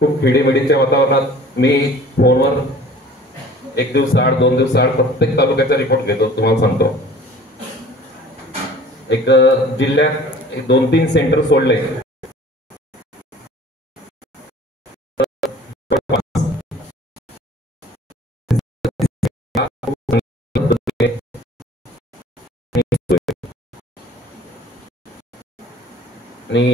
खूप खेडेमेडीच्या वातावरणात मी फोनवर एक दिवसाआड 2 दिवसाआड प्रत्येक तालुक्याचा रिपोर्ट घेतो. तुम्हाला सांगतो, एक जिल्ह्यात 2-3 सेंटर सोडले आणि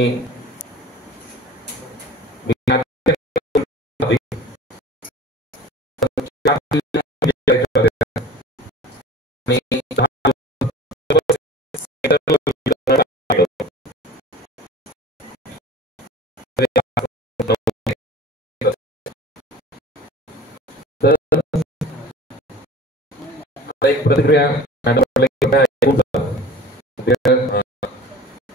एक प्रतिक्रिया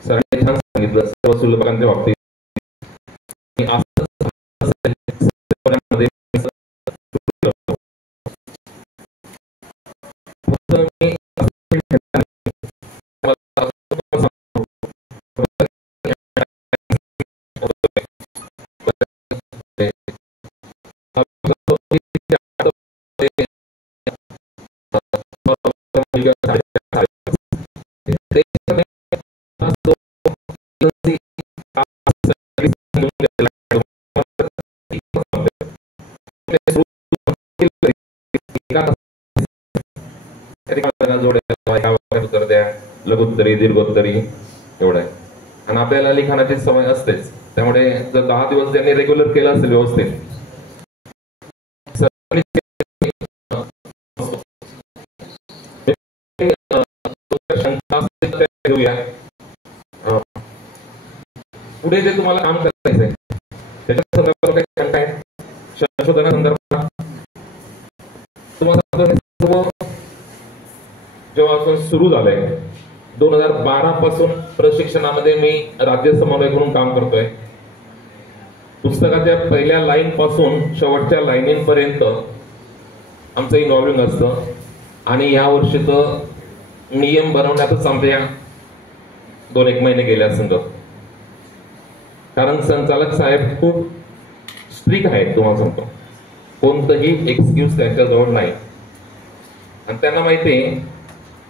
सरांनी छान सांगितलं सर्व सुलभांच्या बाबतीत. लघुत्तरी दीर्घोत्तरी एवढं आहे. आणि आपल्याला लिखाणाची सवय असतेच, त्यामुळे जर 10 दिवस त्यांनी रेग्युलर केलं असेल व्यवस्थित, पुढे जे तुम्हाला काम करायचंय त्याच्या संदर्भात काही शंका आहे, संशोधना संदर्भात तुम्हाला जेव्हापासून सुरू झालंय 2012 पासून प्रशिक्षणामध्ये मी राज्य समन्वय म्हणून काम करतोय. पुस्तकाच्या पहिल्या लाईन पासून शेवटच्या लाईनीपर्यंत आमचं इन्व्हॉल्विंग असतं. आणि या वर्षीचं नियम बनवण्यातच आमच्या 2-1 महिने गेले असं, कारण संचालक साहेब खूप स्ट्रिक्ट आहेत. तुम्हाला सांगतो, कोणतंही एक्सक्यूज त्यांच्याजवळ नाही आणि त्यांना माहिती आहे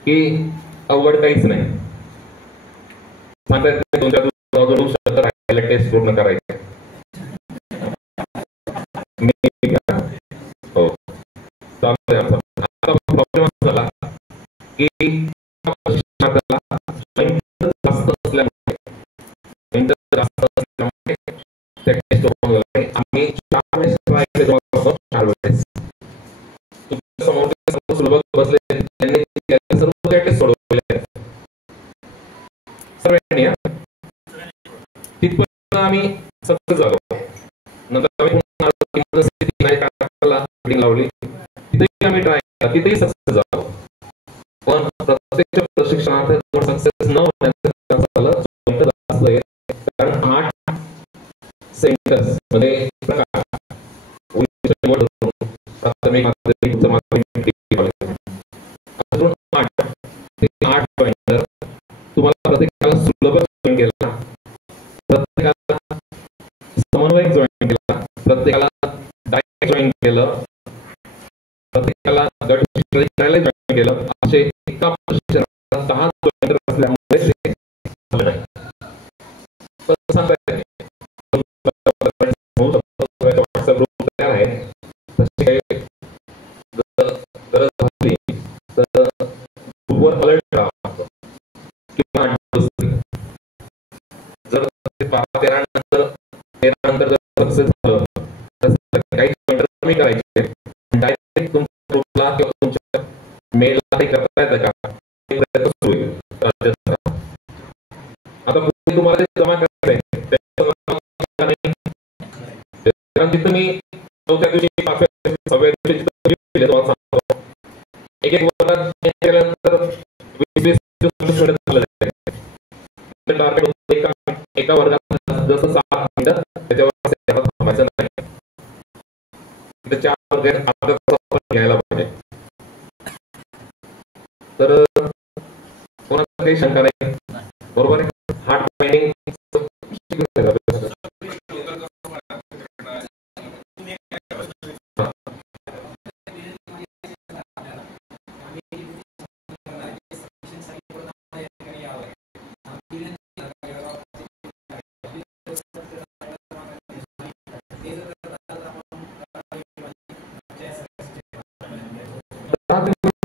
की अवघड काहीच नाही. टेस्ट पूर्ण करायचे. हो, प्रॉब्लेम झाला की आम्ही 4 वेळेस ट्राय केलं. 4 वेळेस सुलभ बसले, त्यांनी सर्व टेस्ट सोडवले सर्वांनी. तिथपर्यंत आम्ही सक्सेस झालो. नंतर आम्ही लावली, तिथेही आम्ही ट्राय केला, तिथेही सक्सेस झालो. पण प्रत्यक्ष प्रशिक्षणात सक्सेस न होण्याचं कारण 8 सेंटर्स मध्ये प्राथमिक तुम्हाला प्रत्येकाला सुलभ जॉईन केला, प्रत्येकाला समन्वयक जॉईन केला, प्रत्येकाला डायरेक्ट जॉईन केलं, प्रत्येकाला गट करायला जॉईन केलं. असे एका प्रशिक्षणात 10 जॉईन असल्यामुळे नंतर सक्सेस झालं काही कमी करायचे, डायरेक्ट तुमच्या ग्रुपला किंवा तुमच्या मेलला काही करता येतं का, आता तुम्हाला जमा करायचं कारण तिथं मी 4थ्या दिवशी 5व्या दिवशी एक वर्गात केल्यानंतर 20 एका वर्गात जसं 6 मिनिटं त्याच्यावर थांबायचं नाही, 4 घ्यायला पाहिजे. तर कोणाला काही शंका नाही, बरोबर आहे. हार्ड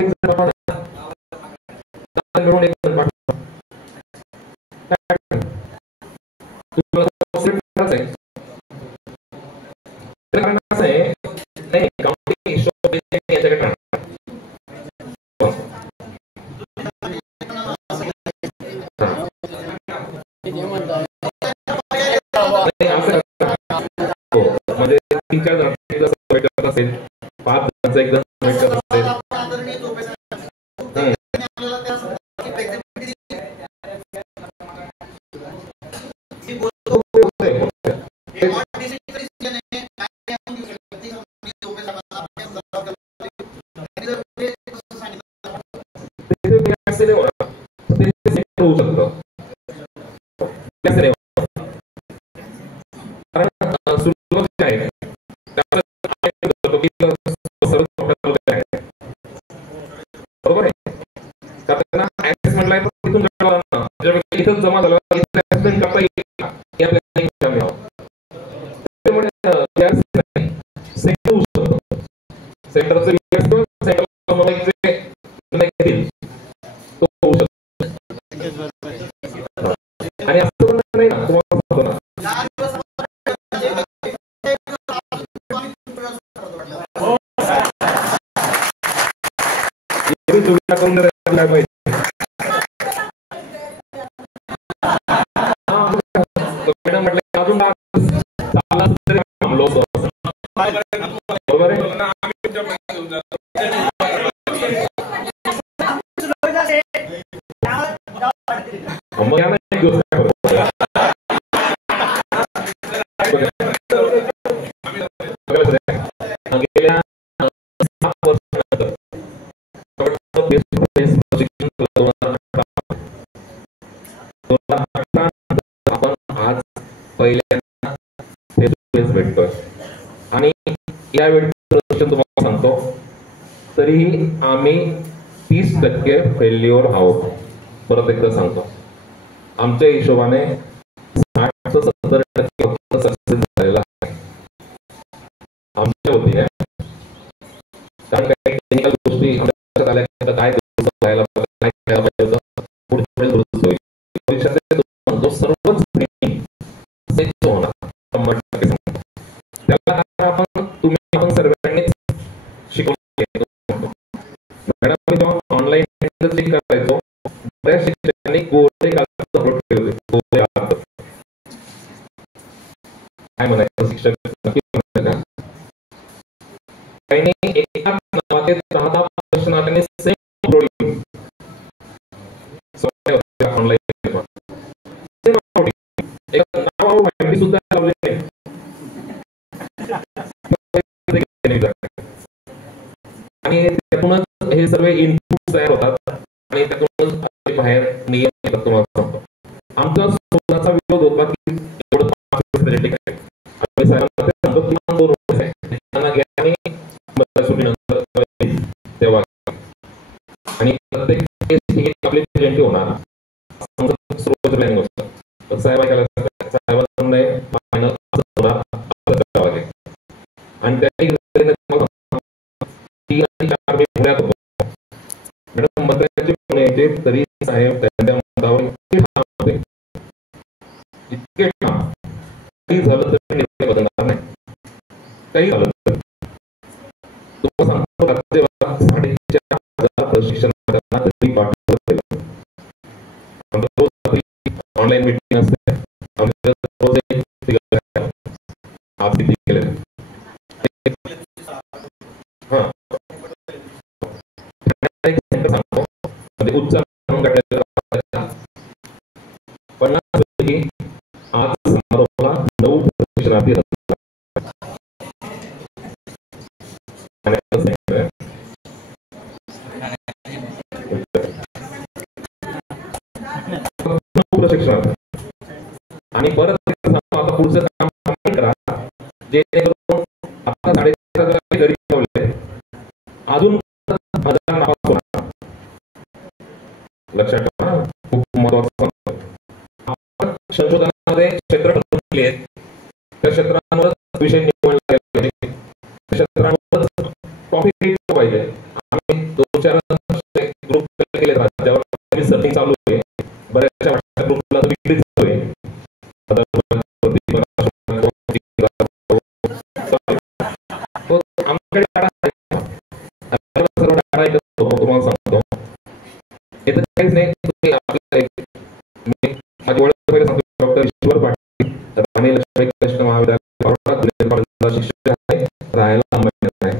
एक जण पाठवा, मिळून एक जण पाठवा. तुम्हाला आहे असं आहे नाही काउंटिंग हिशोब याच्याकडे राहणार. म्हणजे 3-4 जण असेल, 5 जणांचा एक जण असेल. होऊ शकतं कारण सुरुवात आहे बरोबर आहे का त्यांना ऍक्सेस म्हटलंय तिथून इथं जमा झालं करता येईल सेंटरचं आणि असं पण नाही ना तुम्हाला म्हटलं अजून बरोबर आहे. गेल्या 6 वर्षानंतर आपण आज पहिल्यांदा फेस टू फेस भेटतोय आणि यावेळी तुम्हाला सांगतो तरीही आम्ही 30% फेल्युअर आहोत. परत एकदा सांगतो आमच्या हिशोबाने 60-70% सक्सेस झालेला आहे आमच्या वतीने. कारण काही टेक्निकल गोष्टी आमच्या आल्या काय व्हायला पाहिजे पुढे दुरुस्त होईल तो सर्वच होणार 100% त्याला आपण तुम्ही आपण सर्वांनीच शिकवलं. मॅडम मी जेव्हा ऑनलाईन करायचो बऱ्याच शिक्षकांनी गोळे अपलोड केले होते. काय म्हणायचं शिक्षक काही नाही एकाच नावाचे 10 प्रश्न त्यांनी सेम अपलोडिंग ऑनलाईन नाव माहिती सुद्धा लावले आणि त्यातूनच हे सर्व इनपुट तयार होतात आणि त्यातूनच बाहेर नियम येतात. तुम्हाला सांगतो आमचा स्वतःचा विरोध होता की एवढं प्रेझेंटिंग आहे आम्ही साहेबांना सांगतो किमान 2 वर्ष आहे त्यांना घ्या आणि सुटीनंतर तेव्हा आणि प्रत्येक आपली प्रेझेंटिंग होणार प्लॅनिंग होतं साहेब साहेबांना फायनल होणार आणि त्या 3 आणि 4 मी पुण्यात होतो. मॅडम मतदारांचे फोन यायचे तरी साहेब त्यांच्या मतावर इतके काही झालं तर निर्णय बदलणार नाही. काही झालं तर तुम्हाला सांगतो राज्यभरात 4,500 प्रशिक्षणार्थ्यांना तरी पाठवलं गेलं. ऑनलाईन मीटिंग असते रोज आज किती केलं हा सांगतो म्हणजे उच्च 50 पैकी आज समारोपाला 9 प्रशिक्षणार्थी प्रशिक्षणार्थी आणि परत आता पुढचं काम करा जेणेकरून आता 4,500 घरी ठेवले अजून 1000 नापास होणार. लक्षात ठेवा खूप महत्वाचं आपण संशोधनामध्ये क्षेत्र ठरवले आहेत त्या क्षेत्रांवर विषय निवडले पाहिजे त्या क्षेत्रांवर टॉपिक पाहिजे. आम्ही 2-4 मी सर्चिंग चालू आहे, बऱ्याचशा व्हॉट्सअप ग्रुपला विक्री चालू आहे. आमच्याकडे सर्व डाटा ऐकतो, तुम्हाला सांगतो इथं काहीच नाही. तुम्ही आपल्या माझी ओळख पहिले सांगतो, डॉक्टर ईश्वर पाटील, राणी लक्ष्मी कृष्ण महाविद्यालय शिक्षक आहे, राहायला अंबरनाथ आहे.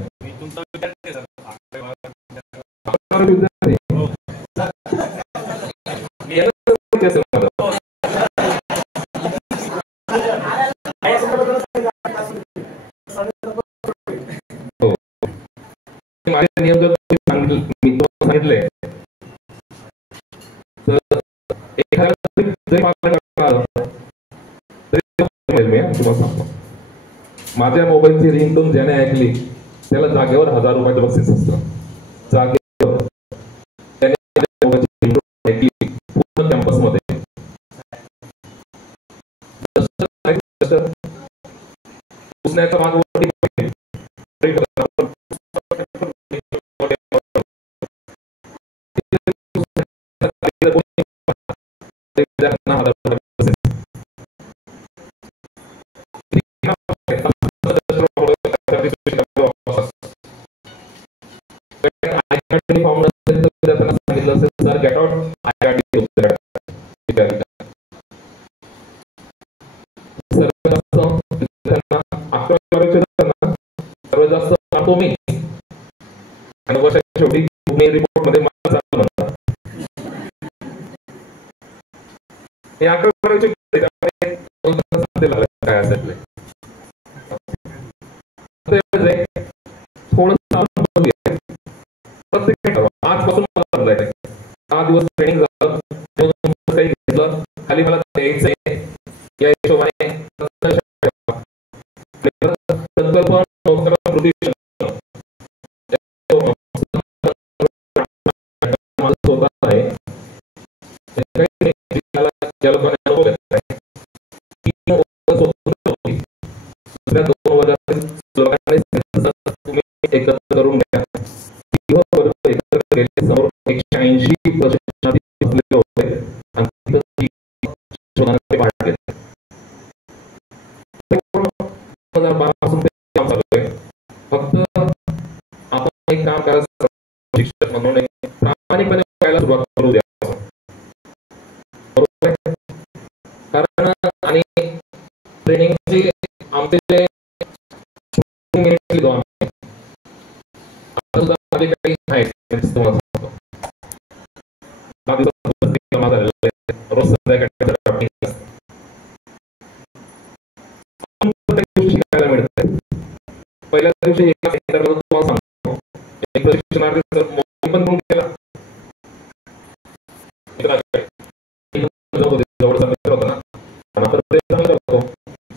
माझे नियम जर मी सांगितले तर माझ्या मोबाईलची रिंगटोन ज्याने ऐकली त्याला जागेवर 1000 रुपयाचं बक्षीस असतं. जागेवर त्याने मोबाईलची रिंगटोन ऐकली पूर्ण कॅम्पसमध्ये, पुसण्याचा मार्ग सर्वात जास्त पाहतो मी, आणि वर्षाच्या शेवटी पुणे रिपोर्ट मध्ये मला चालू म्हणतात हे आकडेवारीचे काय असेल आजपासून 6 दिवस ट्रेनिंग झालं, काही घेतलं खाली मला द्यायचंय या हिशोबाने एकत्र करून घ्या. 180% होते आणि फक्त आपण एक काम करायचं, शिक्षक म्हणून प्रामाणिकपणे करायला सुरुवात करू द्या. बरोबर, कारण आणि ट्रेनिंगचे आमचे जे काही आहेत तुम्हाला सांगतो. रोज संध्याकाळी शिकायला मिळत. पहिल्या दिवशी तुम्हाला सांगतो एक प्रशिक्षणार्थी पण घेऊन गेला, जवळचा मित्र होता ना, चांगला होतो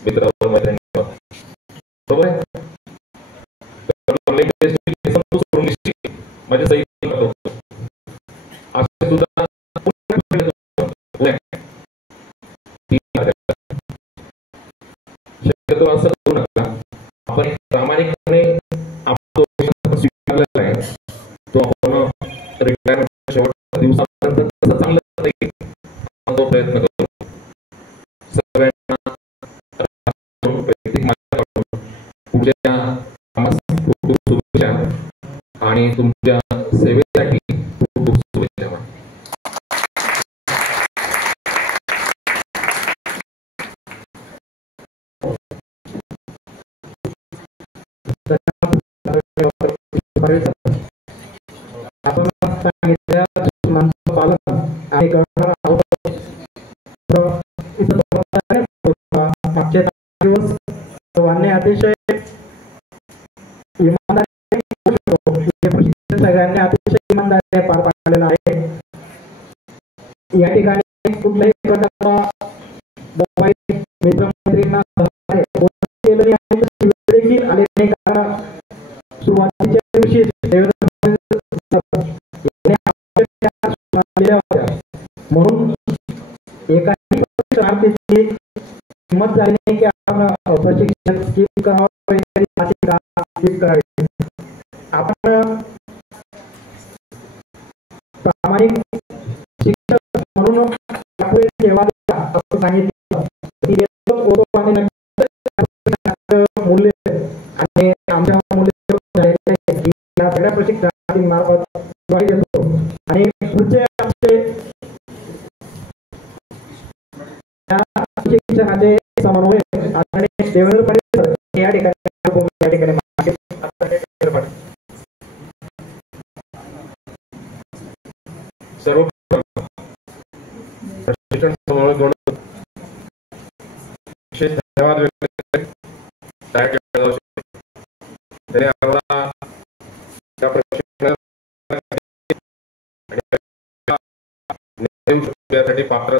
मित्रावर मैत्रिणीवर. बरोबर आहे, माझ्या सही सुद्धा शक्यतो असं करू नका. आपण प्रामाणिकपणे स्वीकारलेला आहे तो आपण रिटायरमेंट शेवटच्या दिवसापर्यंत कसं चांगलं तो प्रयत्न करू. सगळ्यांना पुढच्या खूप शुभेच्छा आणि तुमच्या सेवेसाठी खूप खूप शुभेच्छा. आपण सांगितल्या सूचनांचं पालन आणि करणार आहोत. मागचे 4 दिवस सर्वांनी अतिशय सगळ्यांनी अतिशय इमानदारीने पार पाडलेला आहे. या ठिकाणी कुठल्याही प्रकारचा मोबाईल मित्रमैत्रिणींना देखील आले नाही, कारण सुरुवातीच्या दिवशी म्हणून एकाही हिंमत झाली नाही की आपण प्रशिक्षण स्किप करावे. आपण प्रामाणिक सांगितलं की होतो आणि मूल्य आणि आमच्या मूल्य या सगळ्या प्रशिक्षणामार्फत द्वारे देतो आणि पुढचे आमचे शिक्षणाचे समन्वय आदरणीय देवेंद्र फडणवीस या ठिकाणी सर्व प्रशिक्षण समन्वय जोडून विशेष धन्यवाद व्यक्त त्याने आम्हाला त्या प्रशिक्षणासाठी पात्र